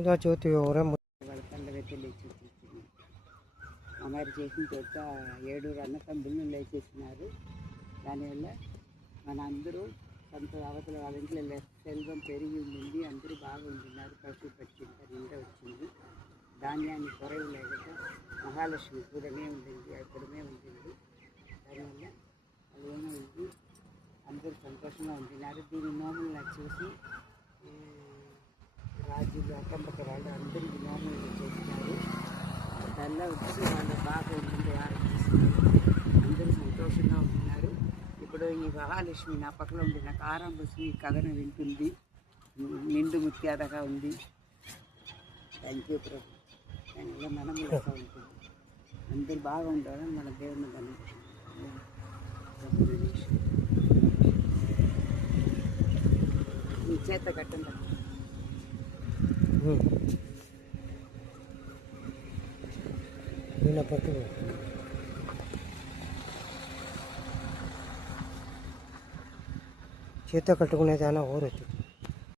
ఇంకా జ్యోతి ఎవరే అమ్మాయి చేసిన చోట 7 అన్నతంబులు లేచేసినారు. దానివల్ల మన అందరూ అవతల వాళ్ళ ఇంట్లో సెల్వం పెరిగి ఉండింది. అందరూ బాగా ఉంటున్నారు. పశువు పట్టింత నిండా వచ్చింది. ధాన్యాన్ని కొరవ లేకుండా మహాలక్ష్మి కూడానే ఉండింది, అక్కడనే ఉంటుంది. దానివల్ల అది ఏమైంది, అందరూ సంతోషంగా ఉంటున్నారు. దీని నోములను చూసి రాజులు అక్కంపక్క వాళ్ళు అందరూ ఈ నోములు చేస్తున్నారు. దానిలో వచ్చి వాళ్ళు బాగా ఉంటుంది, అందరూ సంతోషంగా ఉంటున్నారు. ఇప్పుడు ఈ మహాలక్ష్మి నా పక్కన ఉండి నాకు ఆరంభశ్రీ కథను వింటుంది. నిండు ముత్యాదగా ఉంది. థ్యాంక్ యూ ప్రభు. దానివల్ల మనం ఉంటుంది. అందరూ బాగా ఉంటారని మన దేవుని దాన్ని నీ చేత కట్టండి. పట్టు చేత కట్టుకునేదానా ఊరొచ్చు.